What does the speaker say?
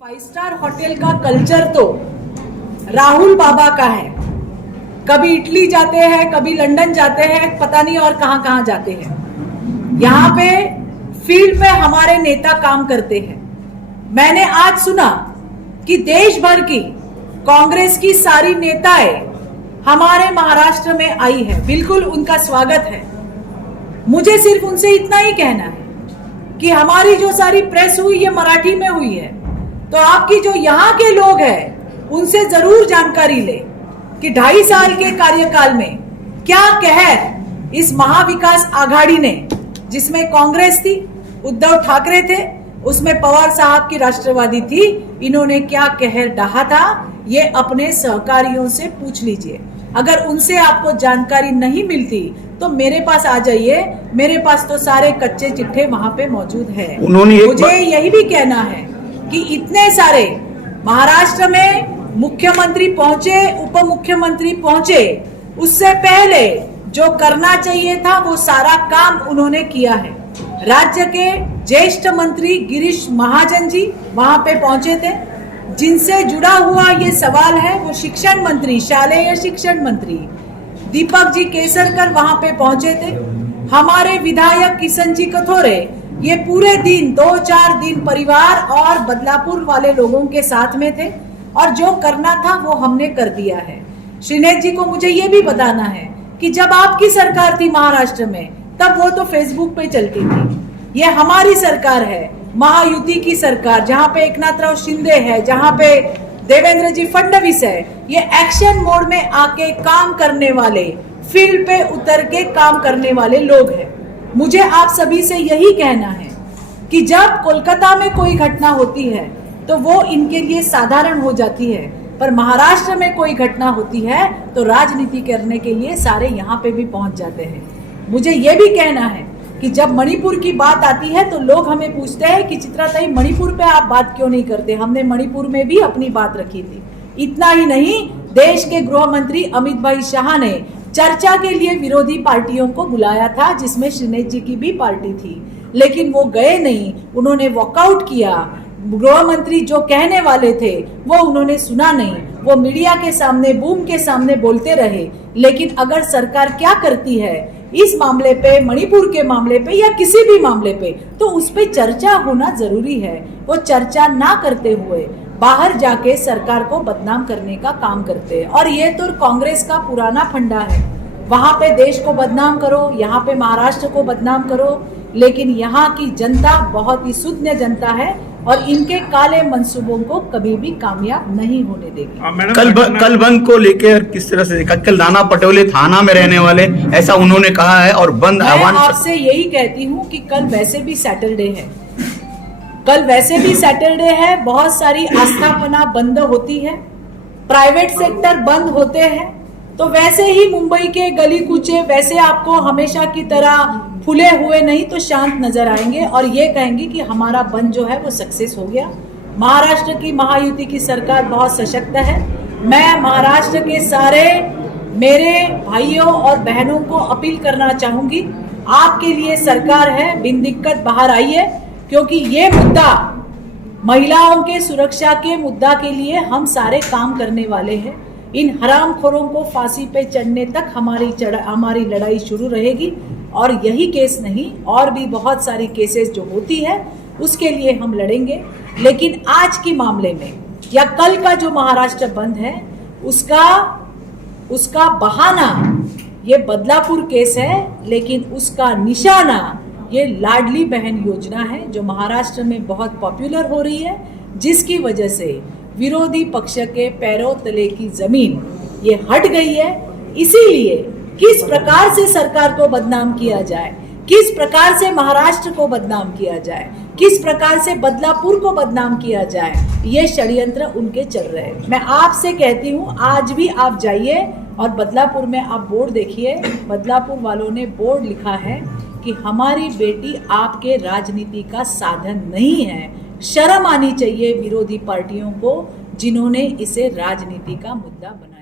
Five star hotel का culture तो राहुल बाबा का है। कभी इटली जाते हैं, कभी लंदन जाते हैं, पता नहीं और कहां कहां जाते हैं। यहाँ पे फील्ड पे हमारे नेता काम करते हैं। मैंने आज सुना कि देश भर की कांग्रेस की सारी नेताएं हमारे महाराष्ट्र में आई है। बिल्कुल उनका स्वागत है। मुझे सिर्फ उनसे इतना ही कहना है कि हमारी जो सारी प्रेस हुई है मराठी में हुई है, तो आपकी जो यहाँ के लोग हैं उनसे जरूर जानकारी ले कि 2.5 साल के कार्यकाल में क्या कहर इस महाविकास आघाड़ी ने, जिसमें कांग्रेस थी, उद्धव ठाकरे थे, उसमें पवार साहब की राष्ट्रवादी थी, इन्होंने क्या कहर ढहा था ये अपने सहकारियों से पूछ लीजिए। अगर उनसे आपको जानकारी नहीं मिलती तो मेरे पास आ जाइए, मेरे पास तो सारे कच्चे चिट्ठे वहां पे मौजूद है। मुझे यही भी कहना है कि इतने सारे महाराष्ट्र में मुख्यमंत्री पहुंचे, उप मुख्यमंत्री पहुंचे, उससे पहले जो करना चाहिए था वो सारा काम उन्होंने किया है। राज्य के ज्येष्ठ मंत्री गिरीश महाजन जी वहां पे पहुंचे थे। जिनसे जुड़ा हुआ ये सवाल है वो शिक्षण मंत्री, शालेय शिक्षण मंत्री दीपक जी केसरकर वहां पे पहुंचे थे। हमारे विधायक किशन जी कथोरे ये पूरे दिन 2-4 दिन परिवार और बदलापुर वाले लोगों के साथ में थे और जो करना था वो हमने कर दिया है। श्रीनेत जी को मुझे ये भी बताना है कि जब आपकी सरकार थी महाराष्ट्र में तब वो तो फेसबुक पे चलती थी। ये हमारी सरकार है, महायुति की सरकार, जहां पे एकनाथराव शिंदे है, जहां पे देवेंद्र जी फडणवीस है। ये एक्शन मोड में आके काम करने वाले, फील्ड पे उतर के काम करने वाले लोग हैं। मुझे आप सभी से यही कहना है कि जब कोलकाता में कोई घटना होती है तो वो इनके लिए साधारण हो जाती है, पर महाराष्ट्र में कोई घटना होती है तो राजनीति करने के लिए सारे यहाँ पे भी पहुंच जाते हैं। मुझे ये भी कहना है कि जब मणिपुर की बात आती है तो लोग हमें पूछते हैं कि चित्राताई मणिपुर पे आप बात क्यों नहीं करते। हमने मणिपुर में भी अपनी बात रखी थी। इतना ही नहीं, देश के गृह मंत्री अमित भाई शाह ने चर्चा के लिए विरोधी पार्टियों को बुलाया था, जिसमें श्रीनेत जी की भी पार्टी थी, लेकिन वो गए नहीं, उन्होंने वॉकआउट किया। गृह मंत्री जो कहने वाले थे वो उन्होंने सुना नहीं, वो मीडिया के सामने, बूम के सामने बोलते रहे। लेकिन अगर सरकार क्या करती है इस मामले पे, मणिपुर के मामले पे या किसी भी मामले पे, तो उस पे चर्चा होना जरूरी है। वो चर्चा ना करते हुए बाहर जाके सरकार को बदनाम करने का काम करते हैं। और ये तो कांग्रेस का पुराना फंडा है, वहां पे देश को बदनाम करो, यहाँ पे महाराष्ट्र को बदनाम करो, लेकिन यहाँ की जनता बहुत ही शुद्ध जनता है और इनके काले मंसूबों को कभी भी कामयाब नहीं होने देगी। कल बंद को लेकर किस तरह से देखा? कल नाना पटोले थाना में रहने वाले, ऐसा उन्होंने कहा है और बंद मैं आपसे यही कहती हूँ कि कल वैसे भी सैटरडे है, कल वैसे भी सैटरडे है, बहुत सारी आस्थापना बंद होती है, प्राइवेट सेक्टर बंद होते हैं, तो वैसे ही मुंबई के गली कूचे वैसे आपको हमेशा की तरह फुले हुए नहीं तो शांत नजर आएंगे और ये कहेंगे कि हमारा बंद जो है वो सक्सेस हो गया। महाराष्ट्र की महायुति की सरकार बहुत सशक्त है। मैं महाराष्ट्र के सारे मेरे भाइयों और बहनों को अपील करना चाहूंगी, आपके लिए सरकार है, बिन दिक्कत बाहर आइए, क्योंकि ये मुद्दा, महिलाओं के सुरक्षा के मुद्दा के लिए हम सारे काम करने वाले हैं। इन हरामखोरों को फांसी पे चढ़ने तक हमारी लड़ाई शुरू रहेगी और यही केस नहीं, और भी बहुत सारी केसेस जो होती है उसके लिए हम लड़ेंगे। लेकिन आज के मामले में या कल का जो महाराष्ट्र बंद है उसका बहाना ये बदलापुर केस है, लेकिन उसका निशाना ये लाडली बहन योजना है जो महाराष्ट्र में बहुत पॉपुलर हो रही है, जिसकी वजह से विरोधी पक्ष के पैरों तले की जमीन ये हट गई है। इसीलिए किस प्रकार से सरकार को बदनाम किया जाए, किस प्रकार से महाराष्ट्र को बदनाम किया जाए, किस प्रकार से बदलापुर को बदनाम किया जाए, ये षड्यंत्र उनके चल रहे हैं। मैं आपसे कहती हूँ आज भी आप जाइए और बदलापुर में आप बोर्ड देखिए। बदलापुर वालों ने बोर्ड लिखा है कि हमारी बेटी आपके राजनीति का साधन नहीं है। शर्म आनी चाहिए विरोधी पार्टियों को जिन्होंने इसे राजनीति का मुद्दा बनाया।